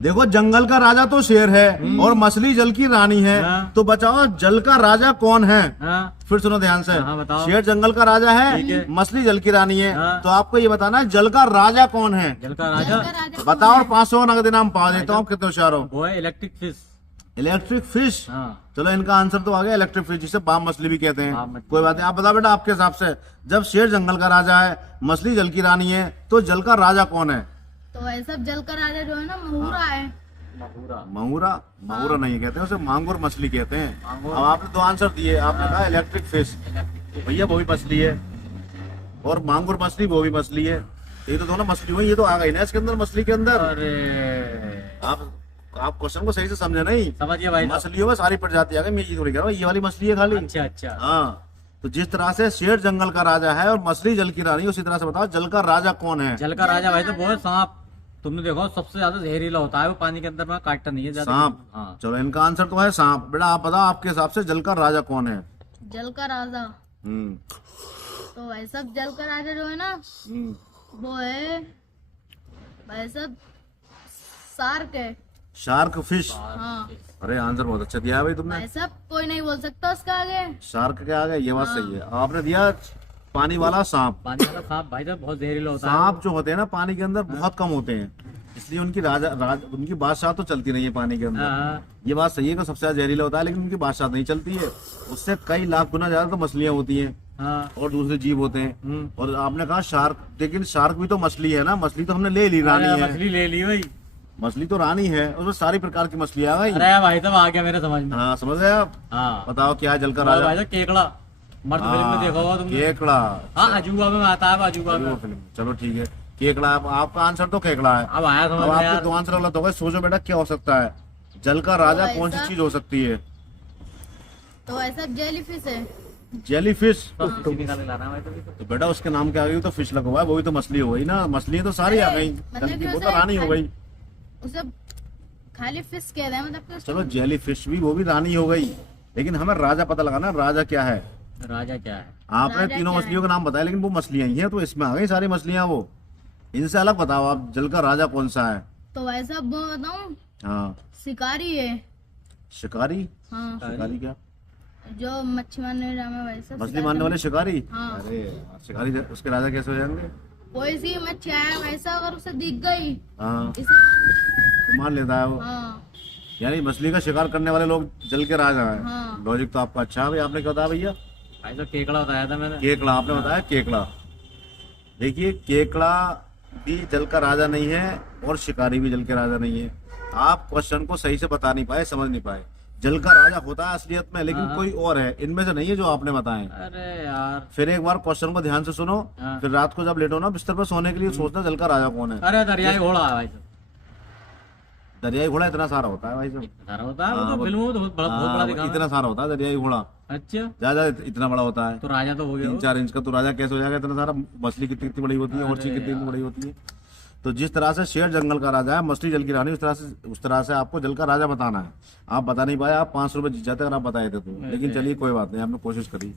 देखो, जंगल का राजा तो शेर है और मछली जल की रानी है। हाँ। तो बताओ जल का राजा कौन है? हाँ फिर सुनो ध्यान से। हाँ, बताओ। शेर जंगल का राजा ठीक है, है। मछली जल की रानी है। हाँ। तो आपको ये बताना है जल का राजा कौन है। जल का राजा बताओ और 500 नगद इनाम पा देता हूँ। कितने होशियार हो। वो है इलेक्ट्रिक फिश। Electric fish. हाँ चलो, इनका आंसर तो आ गया इलेक्ट्रिक फिश, जिसे बाम मछली भी कहते बाम हैं। मछली। कोई बात नहीं। आप बताओ बेटा, आपके हिसाब से जब शेर जंगल का राजा है, मछली जल की रानी है, तो जल का राजा कौन है? तो ऐसा जल का राजा जो है ना महूरा है। महुरा। मंगूरा। मंगूरा नहीं कहते हैं उसे, मांगुर मछली कहते हैं। मांगुर। अब आपने दो आंसर दिए। आपने कहा इलेक्ट्रिक फिश, भैया वो भी मछली है, और मांगुर मछली वो भी मछली है। ये तो दोनों मछली हुई। ये तो आ गई ना इसके अंदर, मछली के अंदर। अरे आप क्वेश्चन को सही से समझे नहीं। समझिए भाई। मछलियों में सारी प्रजाति आ गई। मैं ये थोड़ी कह रहा हूँ ये वाली मछली है खाली। अच्छा अच्छा। हाँ, तो जिस तरह से शेर जंगल का राजा है और मछली जल की रानी, उसी तरह से बताओ जल का राजा कौन है? जल का राजा भाई तो वो है सांप। तुमने देखो सबसे ज्यादा जहरीला होता है वो, पानी के अंदर में काटता नहीं है ज्यादा। सांप। हाँ। चलो, इनका आंसर तो है सांप। बेटा आप बताओ, आपके हिसाब से जल का राजा कौन है? जल का राजा हम्म तो ऐसा जल का राजा जो है ना वो है भाई साहब शार्क है। Shark fish. हाँ अरे आंसर बहुत अच्छा दिया है भाई तुमने। भाई साहब कोई नहीं बोल सकता उसका आगे। शार्क के आगे ये बात सही है। आपने दिया पानी वाला सांप। पानी वाला सांप भाई साहब बहुत जहरीला होता है। सांप जो होते हैं ना पानी के अंदर बहुत कम होते हैं, इसलिए उनकी उनकी बादशाह तो चलती नहीं है पानी के अंदर। हाँ। ये बात सही है कि सबसे ज्यादा जहरीला होता है, लेकिन उनकी बादशाह नहीं चलती है। उससे कई लाख गुना ज्यादा तो मछलियां होती हैं हाँ। और दूसरे जीव होते हैं। और आपने कहा शार्क, लेकिन शार्क भी तो मछली है ना। मछली तो हमने ले ली, रानी अरे है। मछली ले ली भाई। मछली तो रानी है, उसमें सारी प्रकार की मछलियां आ गई। अरे भाई साहब आ गया मेरे समझ में। हाँ, समझ गए आप। हाँ बताओ क्या है जल का और राजा? भाई साहब केकड़ा। मर्द फिल्म में देखा होगा तुमने। केकड़ा। हाँ अजूबा में आता है, अजूबा में। वो फिल्म। चलो ठीक है, केकड़ा। आपका आंसर तो केकड़ा है। अब आया समझ अब में आपके यार। दो आंसर गलत हो गए। सोचो बेटा क्या हो सकता है। जल का राजा तो कौन सी ऐसा- चीज हो सकती है? तो ऐसा जेली फिश है। Jelly fish. तो फिश निकाल के लाना है भाई तो। तो बेटा उसके नाम के आगे तो फिश लगा हुआ है, वो भी तो मछली हो गई ना। मछली तो सारी आ गई, मतलब जल की कि वो तो उसे रानी हो गई। उसे खाली फिश कह रहे हैं मतलब कि चलो जेली फिश भी, वो भी रानी हो गई, लेकिन हमें राजा पता लगाना, राजा क्या है। राजा क्या है? आपने राजा तीनों क्या मछलियों के नाम बताए, लेकिन वो मछलियां ही हैं, तो इसमें आ गई सारी मछलियां। वो इनसे अलग बताओ आप, जल का राजा कौन सा है? तो ऐसा वो बताऊं हाँ, शिकारी है। शिकारी। हाँ शिकारी क्या? जो मच्छी मारने में भाई साहब मछली मारने वाले शिकारी। हाँ। अरे शिकारी उसके राजा कैसे हो जाएंगे? कोई सी मच्छी आया वैसा अगर उसे दिख गई हाँ, इसे तो मान लेता है वो। हाँ यानी मछली का शिकार करने वाले लोग जल के राजा हैं। हाँ। लॉजिक तो आपका अच्छा है भाई। आपने क्या बताया भैया? भाई साहब केकड़ा बताया था मैंने। केकड़ा। आपने बताया केकड़ा। देखिए, केकड़ा भी जल का राजा नहीं है और शिकारी भी जल के राजा नहीं है। आप क्वेश्चन को सही से बता नहीं पाए, समझ नहीं पाए। जल का राजा होता है असलियत में, लेकिन हाँ। कोई और है, इनमें से नहीं है जो आपने बताए। अरे यार। फिर एक बार क्वेश्चन को ध्यान से सुनो। हाँ। फिर रात को जब लेटो ना बिस्तर पर सोने के लिए, सोचना जल का राजा कौन है। अरे दरियाई घोड़ा है भाई साहब। दरियाई घोड़ा इतना सारा होता है भाई साहब। सारा होता है वो हाँ, तो फिल्मों में तो बहुत बड़ा हाँ, दिखा। इतना सारा होता है दरियाई घोड़ा। अच्छा ज्यादा इतना बड़ा होता है। तो राजा तो हो गया 3-4 इंच का तो राजा कैसे हो जाएगा इतना सारा? मछली कितनी कितनी बड़ी होती है और चीज कितनी कितनी बड़ी होती है। तो जिस तरह से शेर जंगल का राजा है, मछली जल की रानी, उस तरह से आपको जल का राजा बताना है। आप बता नहीं पाए, आप 500 रुपए जीत जाते अगर आप बताए थे तो। लेकिन चलिए कोई बात नहीं, आपने कोशिश करी।